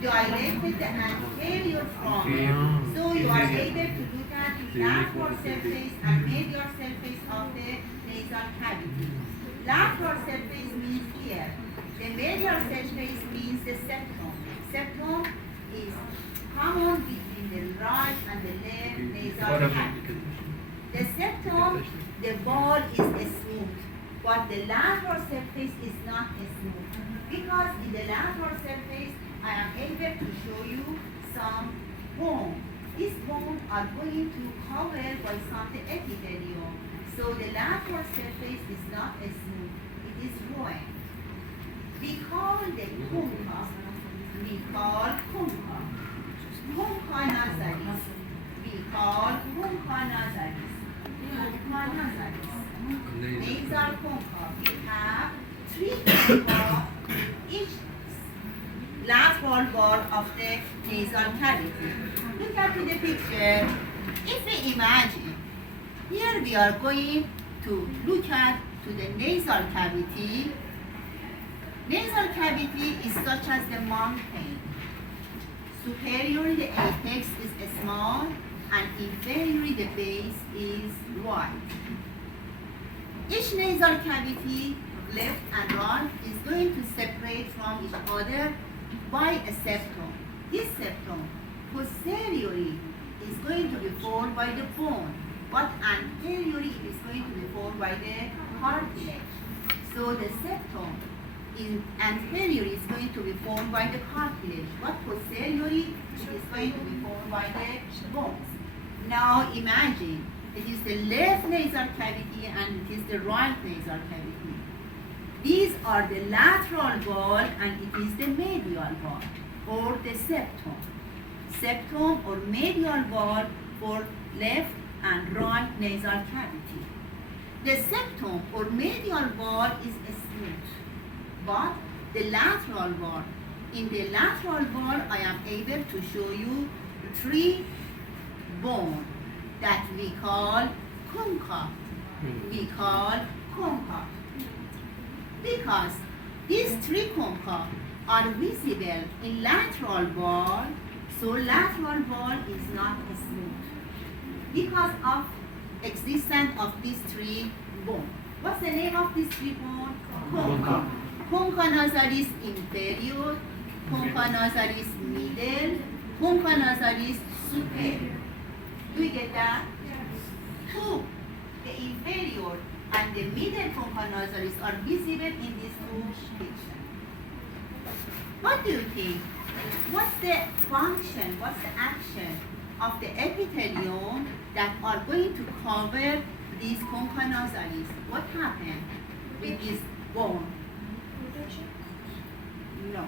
dilated the anterior front. So you are able to look at lateral surface and medial surface of the nasal cavity. Lateral surface means here. The medial surface means the septum. Septum is common between the right and the left nasal cavity. The septum, the ball is smooth, but the lateral surface is not smooth. Because in the lateral surface, I am able to show you some bone. These bones are going to cover by some epithelium. So the lateral surface is not smooth, it is ruined. We call the concha, concha nasalis. We call concha nasalis. Concha nasalis. Nasal concha. We have three concha, each lateral wall of the nasal cavity. Look at the picture. If we imagine, here we are going to look at to the nasal cavity. Nasal cavity is such as the mountain. Superiorly the apex is small and inferiorly the base is wide. Each nasal cavity, left and right, is going to separate from each other by a septum. This septum posteriorly is going to be formed by the bone, but anteriorly it is going to be formed by the cartilage. So the septum anteriorly is going to be formed by the cartilage, but posteriorly it is going to be formed by the bones. Now imagine, it is the left nasal cavity and it is the right nasal cavity. These are the lateral wall and it is the medial wall, or the septum. Septum or medial wall for left and right nasal cavity. The septum or medial wall is smooth, but the lateral wall, in the lateral wall I am able to show you three bones that we call concha. We call concha. Because these three concha are visible in lateral wall, so lateral wall is not smooth because of existence of these three bones. What's the name of these three bones? Concha. Concha nasalis inferior, concha nasalis middle, concha nasalis superior. Do you get that? Yes. Two, the inferior and the middle concha nasalis are visible in these two pictures. What do you think? What's the function, what's the action of the epithelium that are going to cover these concha nasalis? What happened with this bone? No.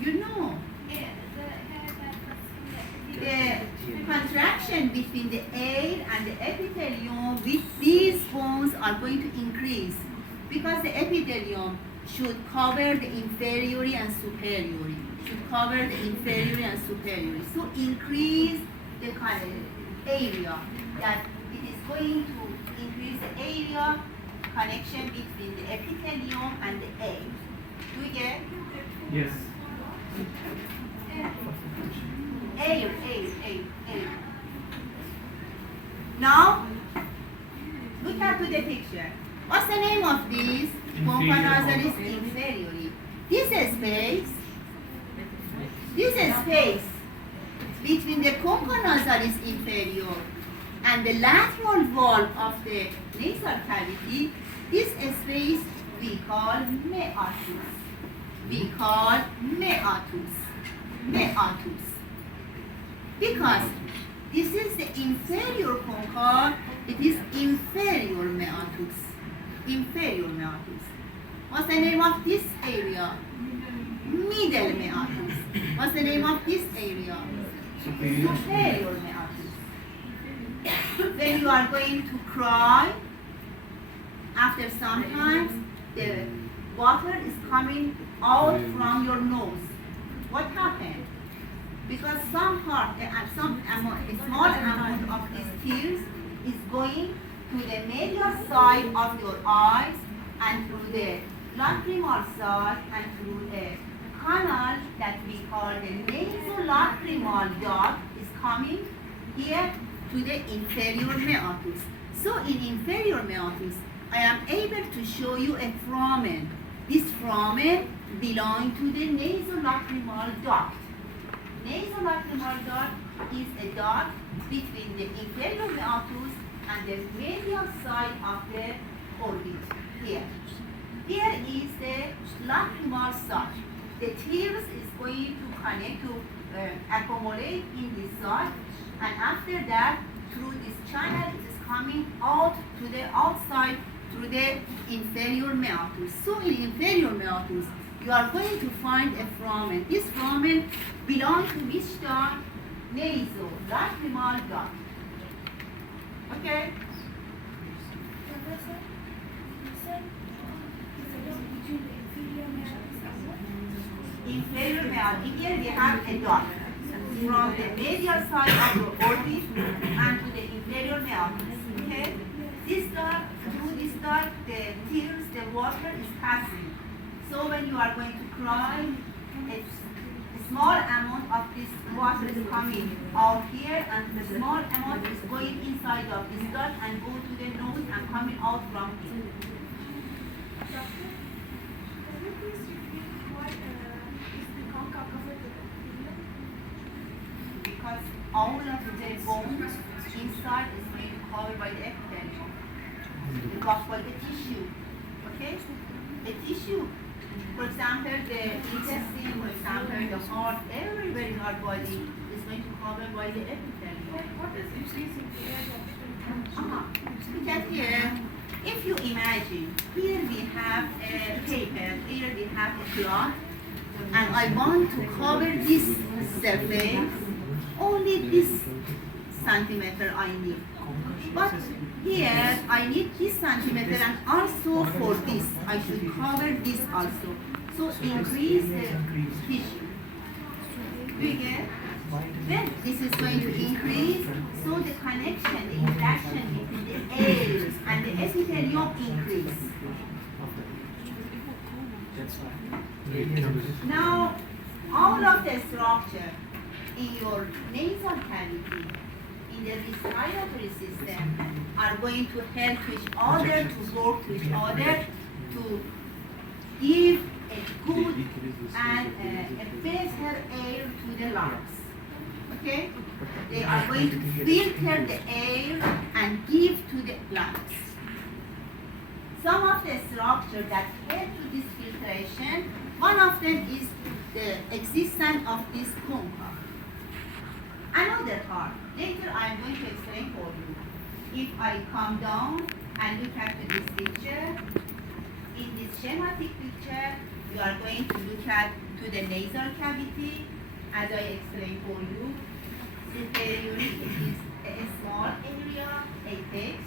You know. The contraction between the air and the epithelium with these bones are going to increase because the epithelium should cover the inferior and superior. Should cover the inferior and superior. So increase the area that it is going to increase the area connection between the epithelium and the air. Do you get? Yes. Air. Now, look at to the picture. What's the name of this? Concha nasalis inferior. This space between the concha nasalis inferior and the lateral wall of the nasal cavity, this space we call meatus. We call meatus. Because this is the inferior concha, it is inferior meatus. Inferior meatus. What's the name of this area? Middle meatus. What's the name of this area? Superior meatus. When you are going to cry, after some time, the water is coming out from your nose. What happened? Because some part, a small amount of these tears is going to the medial side of your eyes and through the lacrimal side and through a canal that we called the nasolacrimal duct is coming here to the inferior meatus. So in inferior meatus, I am able to show you a foramen. This foramen belongs to the nasolacrimal duct. Nasolacrimal duct is a duct between the inferior meatus and the medial side of the orbit here. Here is the lacrimal side. The tears is going to connect to accumulate in this side, and after that, through this channel, it is coming out to the outside through the inferior meatus. So in inferior meatus, you are going to find a foramen. This foramen belongs to which duct? Nasolacrimal duct. Okay? Inferior meatus. Here we have a duct from the medial side of the orbit and to the inferior meatus. Okay? This duct, through this duct, the tears, the water is passing. So when you are going to cry, a small amount of this water is coming out here, and the small amount is going inside of this duct and go to the nose and coming out from here. Because all of the bones inside is being covered by the epithelium. It's called the tissue. Okay? The tissue, for example, the intestine, for example, the heart, everywhere in our body is going to cover by the epithelium. What is increasing Look at here. If you imagine, here we have a paper, here we have a cloth, and I want to cover this surface, only this centimeter I need. But here I need this centimeter, and also for this, I should cover this also. So increase the tissue. Do you get? Then this is going to increase, so the connection, the interaction between the air and the epithelium increase. Now, all of the structure in your nasal cavity, in the respiratory system, are going to help each other, to work with each other, to give a good and a better air to the lungs. Okay? They are going to filter the air and give to the lungs. Some of the structures that help to this filtration, one of them is the existence of this concha. Another part, later I am going to explain for you. If I come down and look at this picture, in this schematic picture, you are going to look at to the nasal cavity, as I explained for you. Superiorly, it is a small area, apex,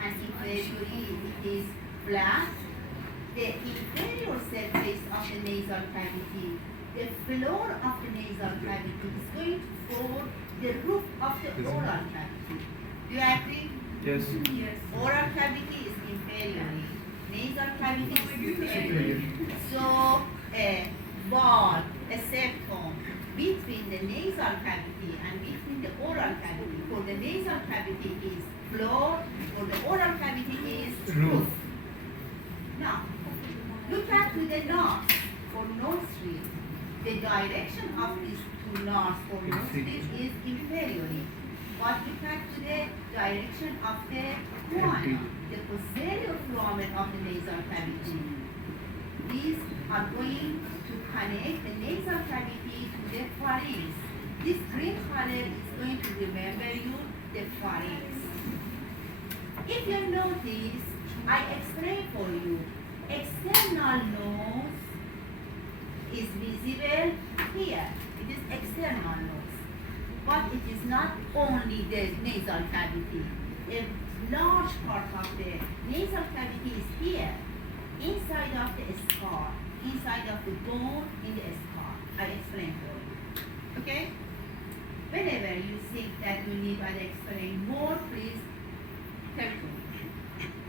and inferiorly, it is flat. The inferior surface of the nasal cavity, the floor of the nasal cavity is going to form the roof of the oral cavity. Do you agree? Yes. Yes. Oral cavity is inferiorly. Nasal cavity is superiorly. So a wall, a septum between the nasal cavity and between the oral cavity. For the nasal cavity is floor, for the oral cavity is roof. Now, look at to the nose for nostril. The direction of these two nodes for nostril is inferiorly. But look at to the direction of the guana, the posterior foramen of the nasal cavity. These are going to connect the nasal cavity to the pharynx. This green color is going to remember you the pharynx. If you notice, I explained for you, external nose is visible here. It is external nose. But it is not only the nasal cavity. A large part of the nasal cavity is here, inside of the skull, inside of the bone in the skull. I explained for you. Okay? Whenever you think that you need to explain more, please tell me.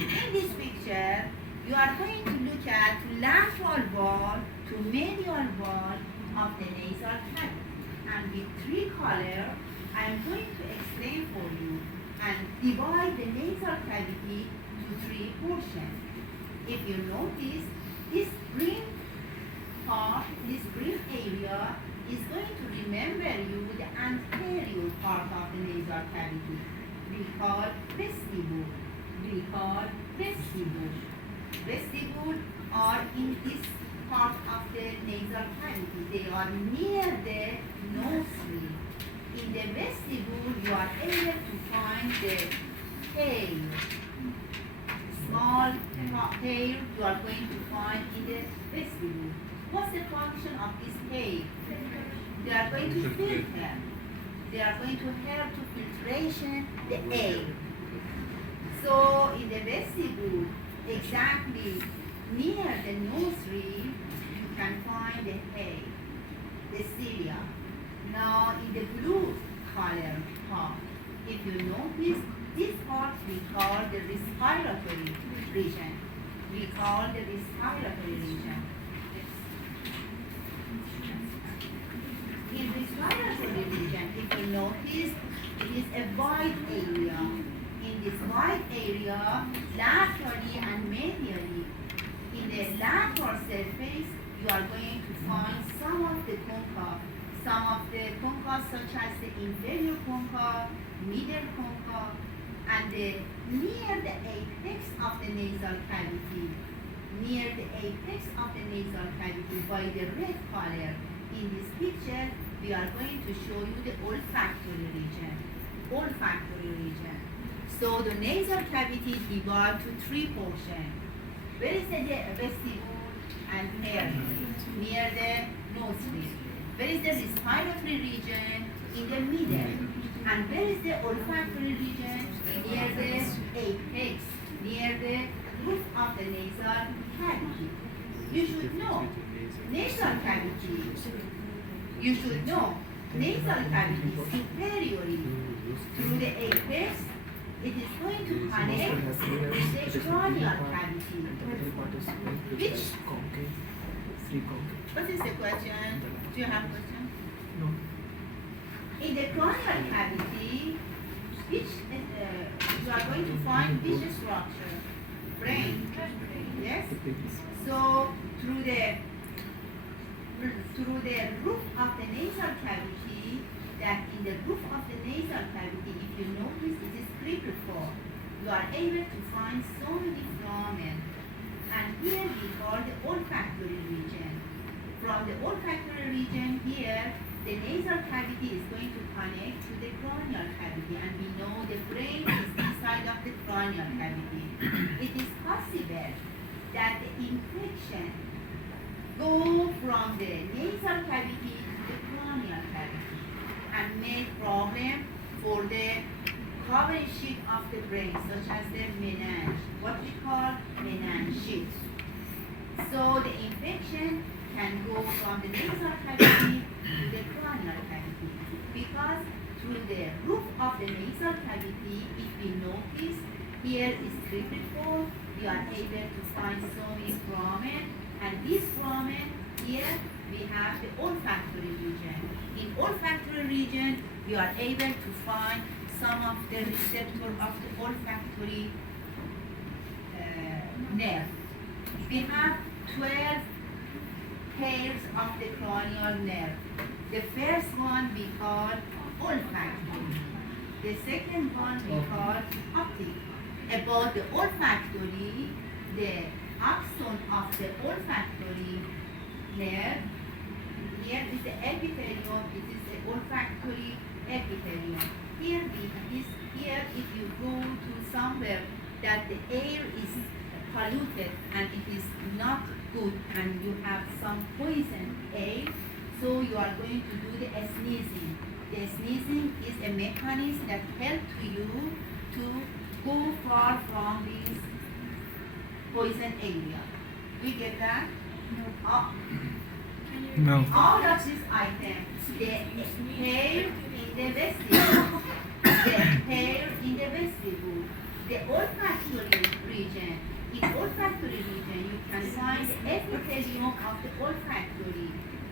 In this picture, you are going to look at lateral wall to medial wall of the nasal cavity. with three colors, I'm going to explain for you and divide the nasal cavity to three portions. If you notice, this green part, this green area is going to remember you the anterior part of the nasal cavity. We call vestibule. We call vestibule. Vestibule are in this part of the nasal cavity. They are near the nose. In the vestibule, you are able to find the tail. Small tail you are going to find in the vestibule. What's the function of this tail? They are going to filter. They are going to help to filtration the air. So in the vestibule, exactly near the nursery, you can find the tail, the cilia. Now in the blue color part, if you notice, this part we call the respiratory region. We call the respiratory region. In respiratory region, if you notice, it is a wide area. In this wide area, laterally and medially, in the lateral surface, you are going to find some of the concha. Some of the concha, such as the inferior concha, middle concha, and near the apex of the nasal cavity. Near the apex of the nasal cavity by the red color. In this picture, we are going to show you the olfactory region. Olfactory region. So the nasal cavity is divided to three portions. Where is the vestibule and hair? Near the nose. Where is the respiratory region? In the middle. And where is the olfactory region? Near the apex, near the roof of the nasal cavity. You should know nasal cavity. You should know nasal cavity superiorly through the apex. It is going to connect with the cranial cavity. Which? What is the question? Do you have a question? No. In the cranial cavity, which you are going to find which structure? Brain. Yes? So through the roof of the nasal cavity, that in the roof of the nasal cavity, if you notice it is cribriform, you are able to find so many foramen. And here we call the olfactory region. From the olfactory region here, the nasal cavity is going to connect to the cranial cavity, and we know the brain is inside of the cranial cavity. It is possible that the infection go from the nasal cavity to the cranial cavity and make problem for the covering sheet of the brain, such as the meninge, what we call meningitis. So the infection can go from the nasal cavity to the cranial cavity, because through the roof of the nasal cavity, if we notice, here is cribriform, we are able to find so many foramen, and this foramen here we have the olfactory region. In olfactory region, we are able to find some of the receptor of the olfactory nerve. We have 12 pairs of the cranial nerve. The first one we call olfactory. The second one we call optic. About the olfactory, the axon of the olfactory nerve, here is the epithelium, it is the olfactory epithelium. Here if you go to somewhere that the air is polluted and it is not good and you have some poison air, so you are going to do the sneezing. The sneezing is a mechanism that helps you to go far from this poison area. We get that? No. All of these items, the hair in the vestibule, the hair in the vestibule, the olfactory region. In olfactory region, you can find the epithelium of the olfactory.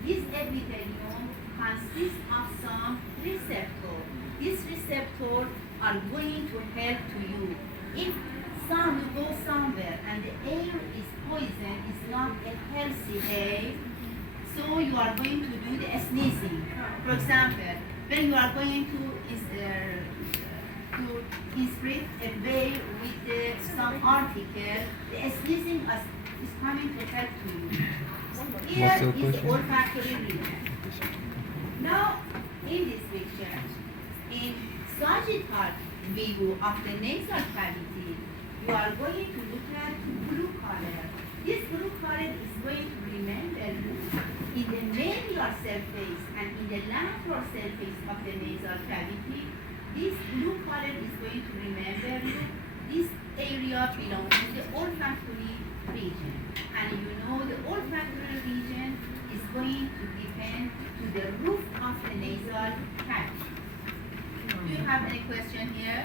This epithelium consists consists of some receptors. These receptors are going to help to you. If you go somewhere and the air is poison, it's not a healthy air, so you are going to do the sneezing. For example, when you are going to inspire a way with some article, the sneezing is coming to help to you. Here is the olfactory region. Now, in this picture, in sagittal view of the nasal cavity, you are going to look at blue color. This blue color is going to remember you in the medial surface and in the lateral surface of the nasal cavity. This blue color is going to remember you. This area belongs to the olfactory region. And you know the olfactory region is going to depend to the roof of the nasal cavity. Do you have any question here?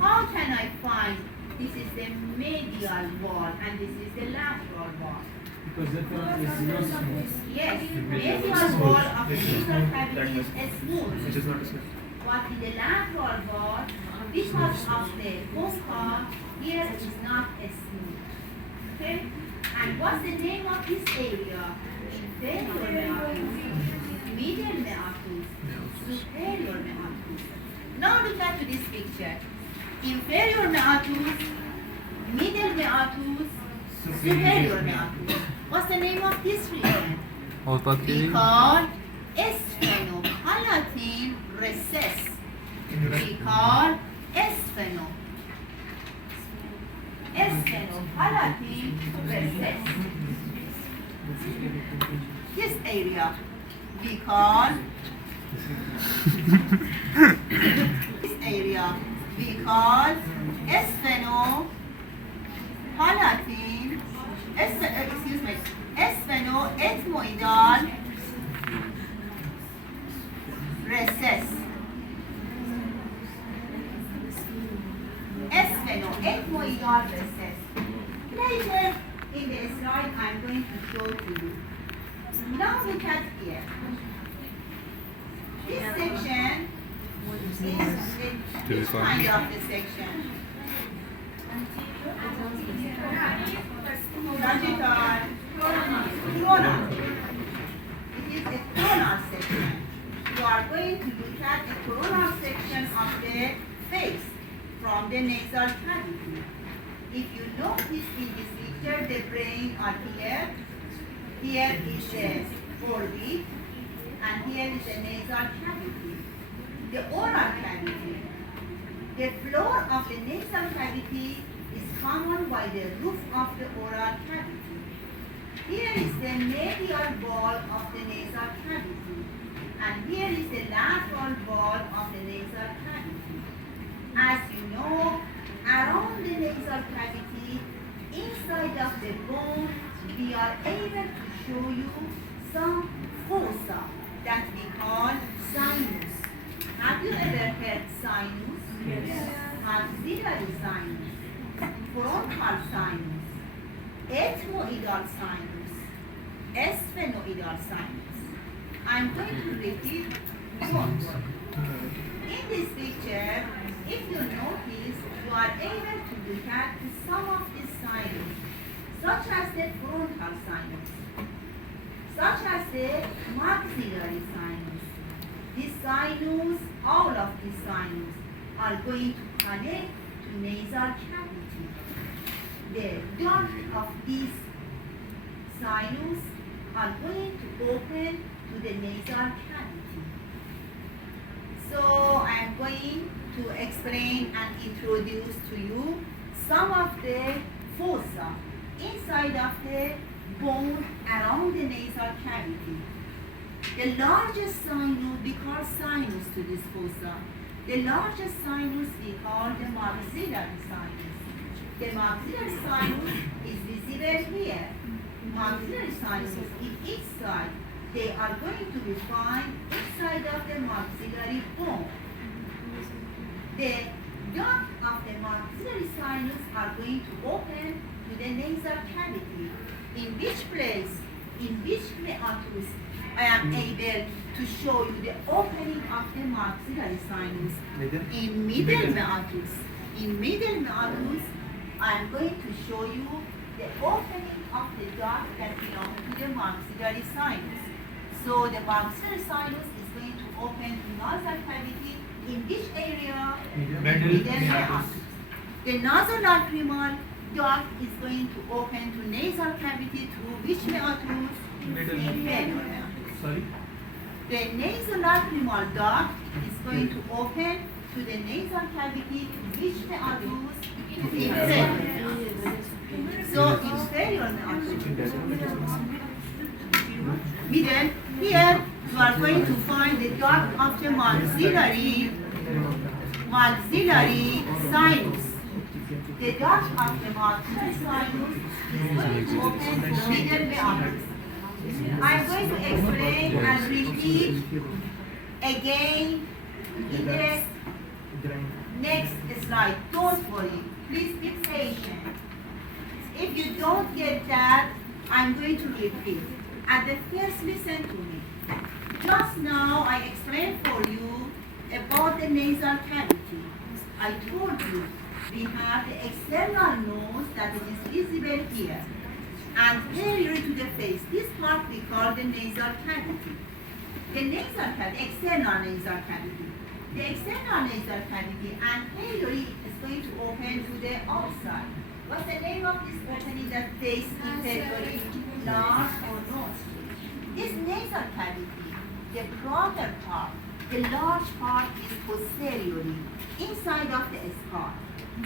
How can I find this is the medial wall and this is the lateral wall? Because that one is not smooth. Yes, medial wall of the nasal cavity is smooth. It is not smooth. But in the lateral wall, because of the fossa, here is not as smooth. Okay? And what's the name of this area? Inferior meatus, medial meatus, superior meatus. Now look at this picture. Inferior meatus, middle meatus, superior meatus. What's the name of this region? Olfactory. We call sphenopalatine recess. We call sphenopalatine recess. This area we call this area we call sphenopalatine sphenoethmoidal recess. Sphenoethmoidal recess. Later in the slide I'm going to show to you. Now look at here. This section is this kind of the section. Sagittal, coronal. It is a coronal section. You are going to look at the coronal section of the face from the nasal cavity. If you notice in this picture, the brain are here. Here is the orbit, and here is the nasal cavity. The oral cavity. The floor of the nasal cavity is covered by the roof of the oral cavity. Here is the medial wall of the nasal cavity, and here is the lateral wall of the nasal cavity. As you know, around the nasal cavity, inside of the bone, we are able to show you some fossa that we call sinus. Have you ever heard sinus? Yes. Maxillary sinus, frontal sinus, ethmoidal sinus, sphenoidal sinus. I'm going to repeat once. In this picture, if you notice, you are able to look at some of the sinus, such as the frontal sinus, such as the maxillary sinus. This sinus, all of these sinus, are going to connect to nasal cavity. The duct of these sinus are going to open to the nasal cavity. So I am going to explain and introduce to you some of the fossa inside of the bone around the nasal cavity. The largest sinus, we call sinus to this fossa. The largest sinus we call the maxillary sinus. The maxillary sinus is visible here. Maxillary sinus in each side. They are going to be found inside of the maxillary bone. The duct of the maxillary sinus are going to open to the nasal cavity. In which place? In which meatus? I am able to show you the opening of the maxillary sinus in middle meatus. In middle meatus, I am going to show you the opening of the duct that belongs to the maxillary sinus. So the maxillary sinus is going to open to nasal cavity in which area? Middle meatus. The nasolacrimal duct is going to open to nasal cavity through which meatus? Inferior meatus. Sorry? The nasolacrimal duct is going to open to the nasal cavity to which meatus? Inferior meatus. So inferior meatus. Middle, here you are going to find the duct of the maxillary sinus. The duct of the maxillary sinus is going to open to middle meatus. I am going to explain and repeat again in the next slide. Don't worry, please be patient. If you don't get that, I'm going to repeat. At the first, listen to me. Just now, I explained for you about the nasal cavity. I told you we have the external nose that is visible here. Anterior to the face, this part we call the nasal cavity. The nasal cavity, external nasal cavity. The external nasal cavity anteriorly is going to open to the outside. What's the name of this opening that face inferiorly? Large or nose? This nasal cavity, the broader part, the large part is posteriorly, inside of the skull.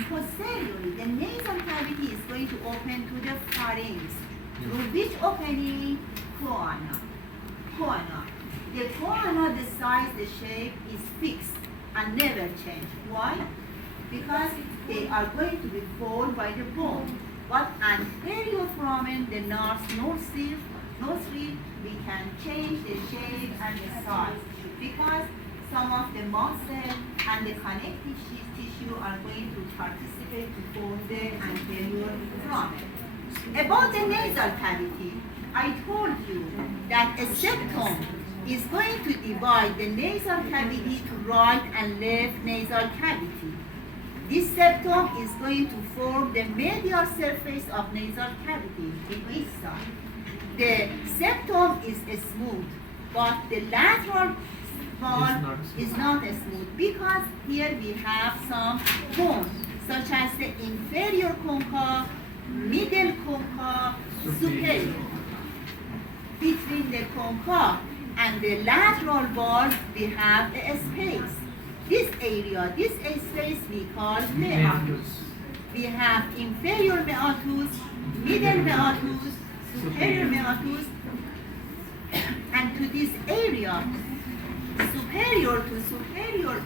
Posteriorly, the nasal cavity is going to open to the pharynx. Through which opening? Choana. Choana. The choana, the size, the shape is fixed and never change. Why? Because they are going to be formed by the bone. But anterior from the nostril, we can change the shape and the size. Because some of the muscle and the connective tissue are going to participate to form the anterior foramen. About the nasal cavity, I told you that a septum is going to divide the nasal cavity to right and left nasal cavity. This septum is going to form the medial surface of nasal cavity in each side. The septum is smooth, but the lateral wall is not smooth because here we have some bones, such as the inferior concha, middle concha, superior. Between the concha and the lateral wall, we have a space. This area, this space we call meatus. We have inferior meatus, middle meatus, superior meatus, and to this area, superior to superior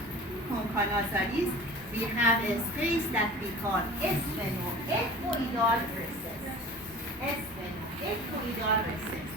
concha nasalis, we have a space that we call sphenoethmoidal recess. Sphenoethmoidal recess.